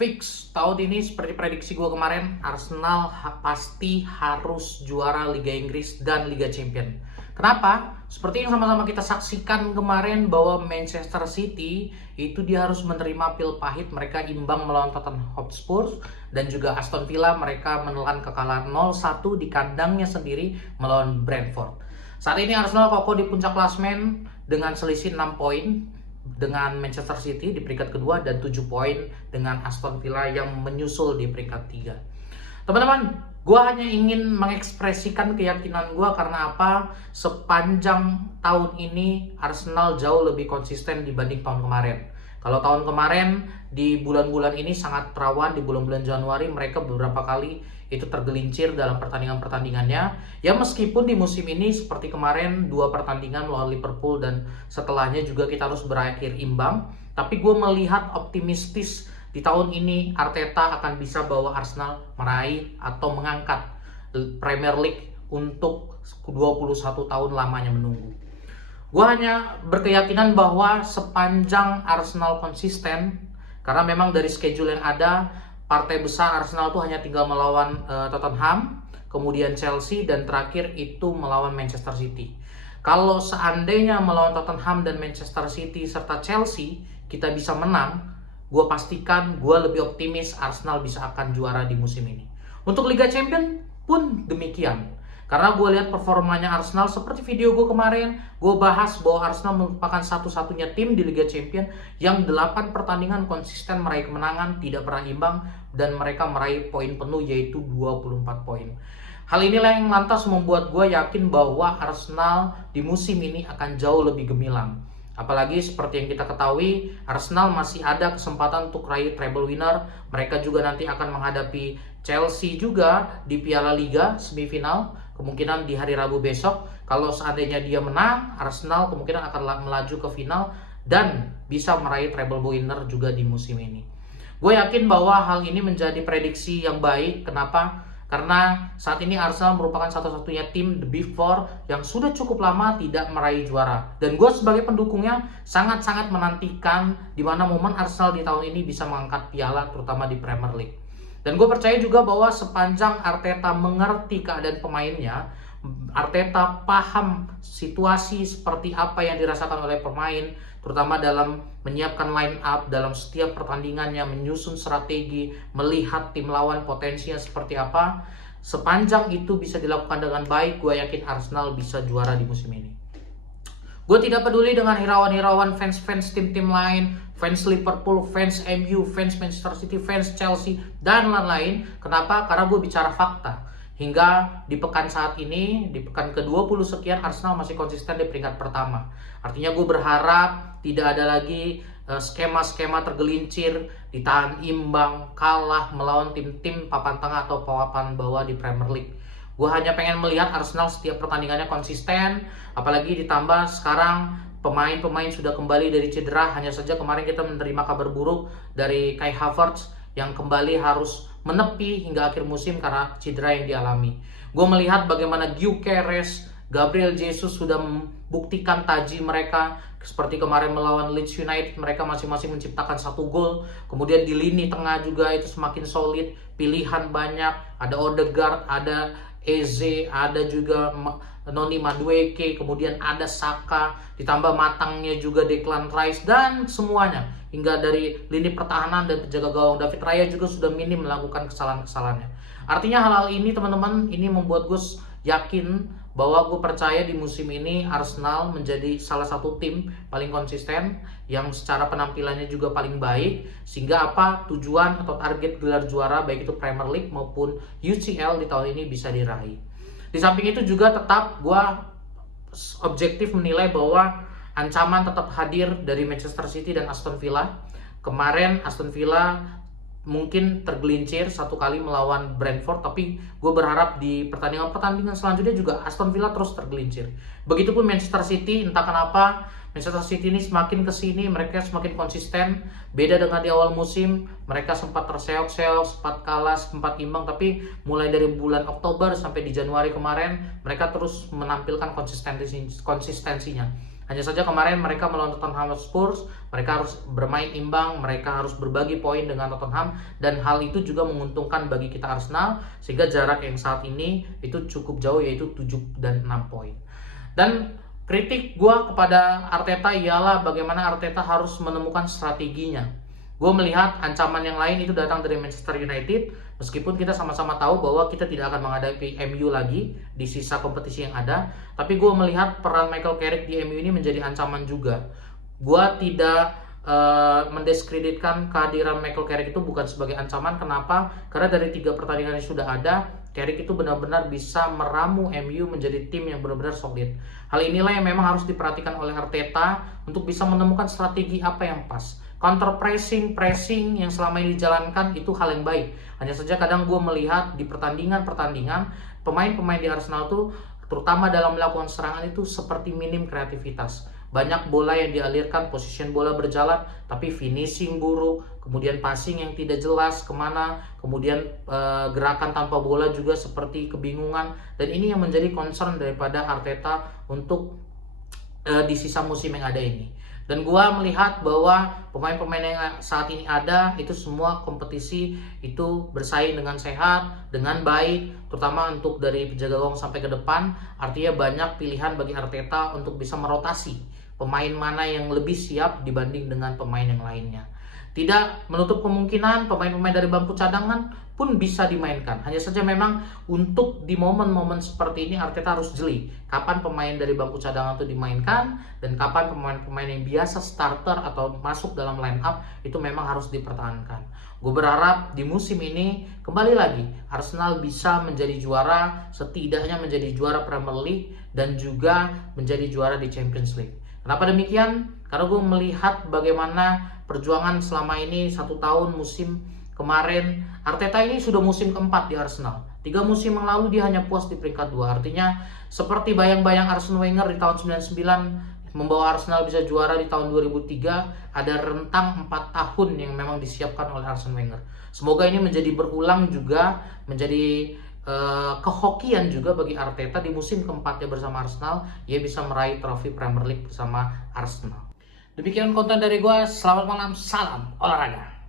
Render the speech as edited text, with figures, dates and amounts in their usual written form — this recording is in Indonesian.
Fix tahun ini seperti prediksi gue kemarin, Arsenal pasti harus juara Liga Inggris dan Liga Champion. Kenapa? Seperti yang sama-sama kita saksikan kemarin bahwa Manchester City itu dia harus menerima pil pahit, mereka imbang melawan Tottenham Hotspur, dan juga Aston Villa mereka menelan kekalahan 0-1 di kandangnya sendiri melawan Brentford. Saat ini Arsenal kokoh di puncak klasemen dengan selisih 6 poin dengan Manchester City di peringkat kedua dan 7 poin dengan Aston Villa yang menyusul di peringkat 3. Teman-teman, gue hanya ingin mengekspresikan keyakinan gue karena apa? Sepanjang tahun ini Arsenal jauh lebih konsisten dibanding tahun kemarin. Kalau tahun kemarin di bulan-bulan ini sangat rawan, di bulan-bulan Januari mereka beberapa kali itu tergelincir dalam pertandingan-pertandingannya. Ya meskipun di musim ini seperti kemarin 2 pertandingan melawan Liverpool dan setelahnya juga kita harus berakhir imbang. Tapi gue melihat optimistis di tahun ini Arteta akan bisa bawa Arsenal meraih atau mengangkat Premier League untuk 21 tahun lamanya menunggu. Gue hanya berkeyakinan bahwa sepanjang Arsenal konsisten, karena memang dari schedule yang ada, partai besar Arsenal tuh hanya tinggal melawan Tottenham, kemudian Chelsea, dan terakhir itu melawan Manchester City. Kalau seandainya melawan Tottenham dan Manchester City serta Chelsea kita bisa menang, gue pastikan gue lebih optimis Arsenal bisa akan juara di musim ini. Untuk Liga Champion pun demikian. Karena gue lihat performanya Arsenal seperti video gue kemarin, gue bahas bahwa Arsenal merupakan satu-satunya tim di Liga Champion yang 8 pertandingan konsisten meraih kemenangan, tidak pernah imbang, dan mereka meraih poin penuh yaitu 24 poin. Hal inilah yang lantas membuat gue yakin bahwa Arsenal di musim ini akan jauh lebih gemilang. Apalagi seperti yang kita ketahui, Arsenal masih ada kesempatan untuk raih treble winner. Mereka juga nanti akan menghadapi Chelsea juga di Piala Liga semifinal, kemungkinan di hari Rabu besok. Kalau seandainya dia menang, Arsenal kemungkinan akan melaju ke final dan bisa meraih treble winner juga di musim ini. Gue yakin bahwa hal ini menjadi prediksi yang baik. Kenapa? Karena saat ini Arsenal merupakan satu-satunya tim The Big Four yang sudah cukup lama tidak meraih juara. Dan gue sebagai pendukungnya sangat-sangat menantikan di mana momen Arsenal di tahun ini bisa mengangkat piala, terutama di Premier League. Dan gue percaya juga bahwa sepanjang Arteta mengerti keadaan pemainnya, Arteta paham situasi seperti apa yang dirasakan oleh pemain, terutama dalam menyiapkan line up dalam setiap pertandingannya, menyusun strategi, melihat tim lawan potensinya seperti apa. Sepanjang itu bisa dilakukan dengan baik, gue yakin Arsenal bisa juara di musim ini. Gue tidak peduli dengan hirauan-hirauan fans-fans tim-tim lain, fans Liverpool, fans MU, fans Manchester City, fans Chelsea, dan lain-lain. Kenapa? Karena gue bicara fakta. Hingga di pekan saat ini, di pekan ke-20 sekian, Arsenal masih konsisten di peringkat pertama. Artinya gue berharap tidak ada lagi skema-skema tergelincir, ditahan imbang, kalah melawan tim-tim papan tengah atau papan bawah di Premier League. Gue hanya pengen melihat Arsenal setiap pertandingannya konsisten, apalagi ditambah sekarang pemain-pemain sudah kembali dari cedera. Hanya saja kemarin kita menerima kabar buruk dari Kai Havertz yang kembali harus menepi hingga akhir musim karena cedera yang dialami. Gue melihat bagaimana Gyökeres, Gabriel Jesus sudah membuktikan taji mereka. Seperti kemarin melawan Leeds United, mereka masing-masing menciptakan 1 gol. Kemudian di lini tengah juga itu semakin solid, pilihan banyak. Ada Odegaard, ada Eze, ada juga Noni Madueke, kemudian ada Saka, ditambah matangnya juga Declan Rice, dan semuanya hingga dari lini pertahanan dan penjaga gawang David Raya juga sudah minim melakukan kesalahan-kesalahannya. Artinya hal-hal ini teman-teman, ini membuat gue yakin bahwa gue percaya di musim ini Arsenal menjadi salah satu tim paling konsisten yang secara penampilannya juga paling baik, sehingga apa tujuan atau target gelar juara baik itu Premier League maupun UCL di tahun ini bisa diraih. Di samping itu juga tetap gue objektif menilai bahwa ancaman tetap hadir dari Manchester City dan Aston Villa. Kemarin Aston Villa mungkin tergelincir 1 kali melawan Brentford, tapi gue berharap di pertandingan-pertandingan selanjutnya juga Aston Villa terus tergelincir. Begitupun Manchester City, entah kenapa Manchester City ini semakin kesini mereka semakin konsisten. Beda dengan di awal musim, mereka sempat terseok-seok, sempat kalah, sempat imbang, tapi mulai dari bulan Oktober sampai di Januari kemarin mereka terus menampilkan konsistensinya. Hanya saja kemarin mereka melawan Tottenham Hotspur, mereka harus bermain imbang, mereka harus berbagi poin dengan Tottenham, dan hal itu juga menguntungkan bagi kita Arsenal, sehingga jarak yang saat ini itu cukup jauh, yaitu 7 dan 6 poin. Dan kritik gue kepada Arteta ialah bagaimana Arteta harus menemukan strateginya. Gue melihat ancaman yang lain itu datang dari Manchester United, meskipun kita sama-sama tahu bahwa kita tidak akan menghadapi MU lagi di sisa kompetisi yang ada, tapi gue melihat peran Michael Carrick di MU ini menjadi ancaman juga. Gue tidak mendiskreditkan kehadiran Michael Carrick itu bukan sebagai ancaman. Kenapa? Karena dari 3 pertandingan yang sudah ada, Carrick itu benar-benar bisa meramu MU menjadi tim yang benar-benar solid. Hal inilah yang memang harus diperhatikan oleh Arteta untuk bisa menemukan strategi apa yang pas. Counter pressing yang selama ini dijalankan itu hal yang baik. Hanya saja kadang gue melihat di pertandingan pemain-pemain di Arsenal tuh terutama dalam melakukan serangan itu seperti minim kreativitas. Banyak bola yang dialirkan, position bola berjalan, tapi finishing buruk, kemudian passing yang tidak jelas kemana, kemudian gerakan tanpa bola juga seperti kebingungan. Dan ini yang menjadi concern daripada Arteta untuk di sisa musim yang ada ini. Dan gua melihat bahwa pemain-pemain yang saat ini ada itu semua kompetisi itu bersaing dengan sehat, dengan baik, terutama untuk dari penjaga gawang sampai ke depan. Artinya banyak pilihan bagi Arteta untuk bisa merotasi pemain mana yang lebih siap dibanding dengan pemain yang lainnya. Tidak menutup kemungkinan pemain-pemain dari bangku cadangan pun bisa dimainkan. Hanya saja memang untuk di momen-momen seperti ini Arteta harus jeli kapan pemain dari bangku cadangan itu dimainkan dan kapan pemain-pemain yang biasa starter atau masuk dalam line up itu memang harus dipertahankan. Gue berharap di musim ini kembali lagi Arsenal bisa menjadi juara, setidaknya menjadi juara Premier League dan juga menjadi juara di Champions League. Kenapa demikian? Karena gue melihat bagaimana perjuangan selama ini 1 tahun musim kemarin. Arteta ini sudah musim keempat di Arsenal. 3 musim yang lalu dia hanya puas di peringkat 2. Artinya seperti bayang-bayang Arsene Wenger di tahun 99 membawa Arsenal bisa juara di tahun 2003, ada rentang 4 tahun yang memang disiapkan oleh Arsene Wenger. Semoga ini menjadi berulang juga, menjadi kehokian juga bagi Arteta di musim keempatnya bersama Arsenal, ia bisa meraih trofi Premier League bersama Arsenal. Demikian konten dari gue, selamat malam, salam olahraga.